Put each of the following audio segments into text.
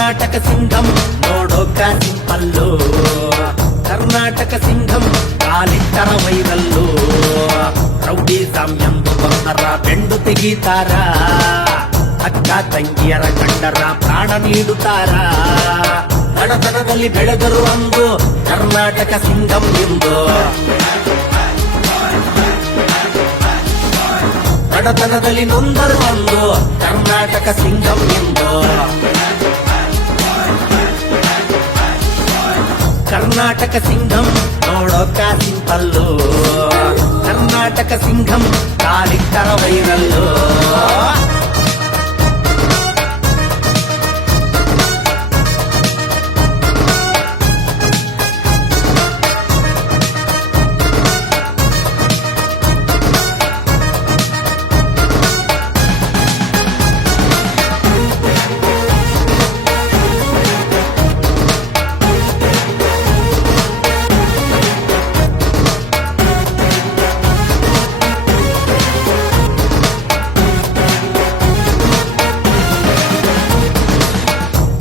ಕರ್ನಾಟಕ ಸಿಂಗಂ ನೋಡೋಕ ಸಿಂಪಲ್ಲು, ಕರ್ನಾಟಕ ಸಿಂಗಂ ಕಾಲಿಟ್ಟರ viral. Rowdyism ಎಂದು ಬಂದರ ಬೆಂಡು ತೆಗೀತಾರ, ಅಕ್ಕ ತಂಗಿಯರ ಕಂಡರ ಪ್ರಾಣ ನೀಡುತ್ತಾರ. ಬಡತನದಲ್ಲಿ ಬೆಳೆದರು ಅಂದು ಕರ್ನಾಟಕ ಸಿಂಗಂ ಎಂದು, ಬಡತನದಲ್ಲಿ ನೊಂದರು ಅಂದು ಕರ್ನಾಟಕ ಸಿಂಗಂ ಎಂದು. ಕರ್ನಾಟಕ ಸಿಂಗಂ ನೋಡೋಕ ಸಿಂಪಲ್ಲು, ಕರ್ನಾಟಕ ಸಿಂಗಂ ಕಾಲಿಟ್ಟರ ವೈರಲ್ಲು.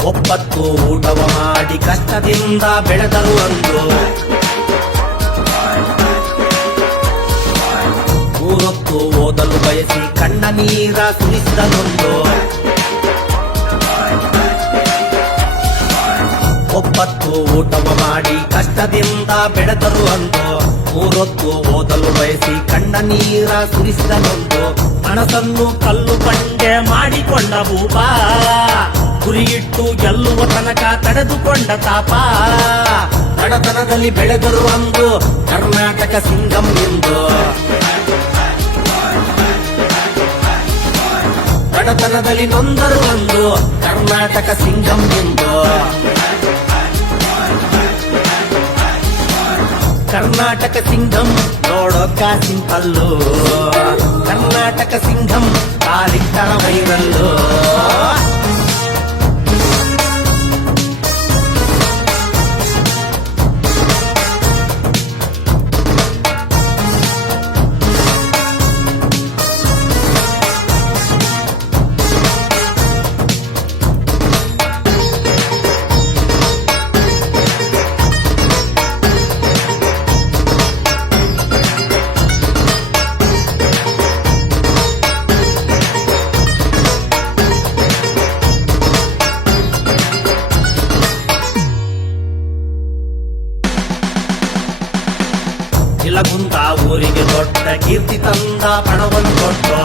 ಒಪ್ಪತ್ತು ಊಟವ ಮಾಡಿ ಕಷ್ಟದಿಂದ ಬೆಳೆದರು ಅಂದು, ಮೂರೊತ್ತು ಓದಲು ಬಯಸಿ ಕಣ್ಣ ನೀರ ಸುರಿಸಿದನೊಂದು. ಒಪ್ಪತ್ತು ಊಟವ ಮಾಡಿ ಕಷ್ಟದಿಂದ ಬೆಳೆದರು ಅಂದು, ಮೂರೊತ್ತು ಓದಲು ಬಯಸಿ ಕಣ್ಣ ನೀರ ಸುರಿಸಿದನೊಂದು. ಮನಸ್ಸನ್ನು ಕಲ್ಲು ಬಂಡೆ ಮಾಡಿಕೊಂಡ ಭೂಪ, ಗುರಿಯಿಟ್ಟು ಗೆಲ್ಲುವ ತನಕ ತಡೆದುಕೊಂಡ ತಾಪ. ಬಡತನದಲ್ಲಿ ಬೆಳೆದರು ಅಂದು ಕರ್ನಾಟಕ ಸಿಂಗಂ ಎಂದು, ಬಡತನದಲ್ಲಿ ನೊಂದರು ಅಂದು ಕರ್ನಾಟಕ ಸಿಂಗಂ ಎಂದು. ಕರ್ನಾಟಕ ಸಿಂಗಂ ನೋಡೋಕ ಸಿಂಪಲ್ಲು, ಕರ್ನಾಟಕ ಸಿಂಗಂ ಕಾಲಿಟ್ಟರ ವೈರಲ್ಲು. ಇಲಗುಂದ ಊರಿಗೆ ದೊಡ್ಡ ಕೀರ್ತಿ ತಂದ ಪಣವನ್ನು ಕೊಟ್ಟು,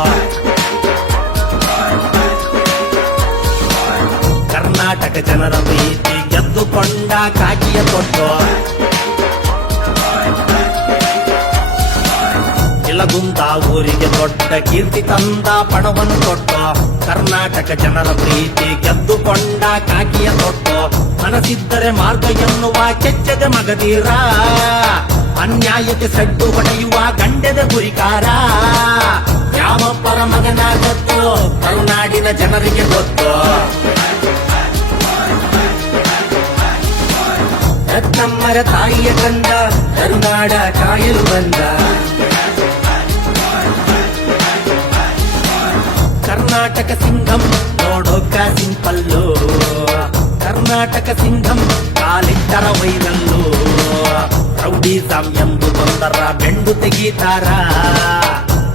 ಕರ್ನಾಟಕ ಜನರ ಪ್ರೀತಿ ಗೆದ್ದುಕೊಂಡ ಕಾಕಿಯ ಕೊಟ್ಟು. ಇಲಗುಂದ ಊರಿಗೆ ದೊಡ್ಡ ಕೀರ್ತಿ ತಂದ ಪಣವನ್ನು ಕೊಟ್ಟು, ಕರ್ನಾಟಕ ಜನರ ಪ್ರೀತಿ ಗೆದ್ದುಕೊಂಡ ಕಾಕಿಯ ಕೊಟ್ಟು. ಮನಸ್ಸಿದ್ದರೆ ಮಾರ್ಗ ಎನ್ನುವ ಕೆಚ್ಚದ ಮಗದೀರ, ಅನ್ಯಾಯಕ್ಕೆ ಸಡ್ಡು ಹೊಡೆಯುವ ಗಂಡೆದ ಗುರಿಕಾರ. ಯಾವ ಪರ ಮಗನಾಗತ್ತೋ ಕರುನಾಡಿನ ಜನರಿಗೆ ಗೊತ್ತು. ರತ್ನಮ್ಮರ ತಾಯಿಯ ಕಂದ ಕರುನಾಡ ಕಾಯಲು ಬಂದ. ಕರ್ನಾಟಕ ಸಿಂಗಂ ನೋಡೋಕ ಸಿಂಪಲ್ಲು, ಕರ್ನಾಟಕ ಸಿಂಗಂ ಕಾಲಿಟ್ಟರ ವೈರಲ್ಲು. ರೌಡಿಸಂ ಎಂದು ಬಂದರ ಬೆಂಡು ತೆಗೀತಾರ,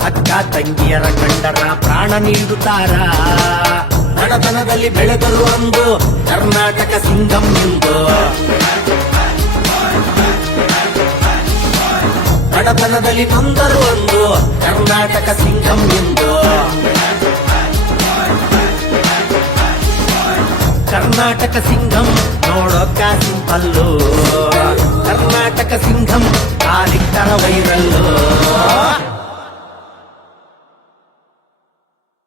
ಅಕ್ಕ ತಂಗಿಯರ ಕಂಡರ ಪ್ರಾಣ ನೀಡುತ್ತಾರ. ಬಡತನದಲ್ಲಿ ಬೆಳೆದರು ಅಂದು ಕರ್ನಾಟಕ ಸಿಂಗಂ ಎಂದು, ಬಡತನದಲ್ಲಿ ನೊಂದರು ಅಂದು ಕರ್ನಾಟಕ ಸಿಂಗಂ ಎಂದು. ಕರ್ನಾಟಕ ಸಿಂಗಂ ನೋಡೋಕ ಸಿಂಪಲ್ಲು, ಕರ್ನಾಟಕ ಸಿಂಗಂ ಕಾಲಿಟ್ಟರ ವೈರಲ್ಲು.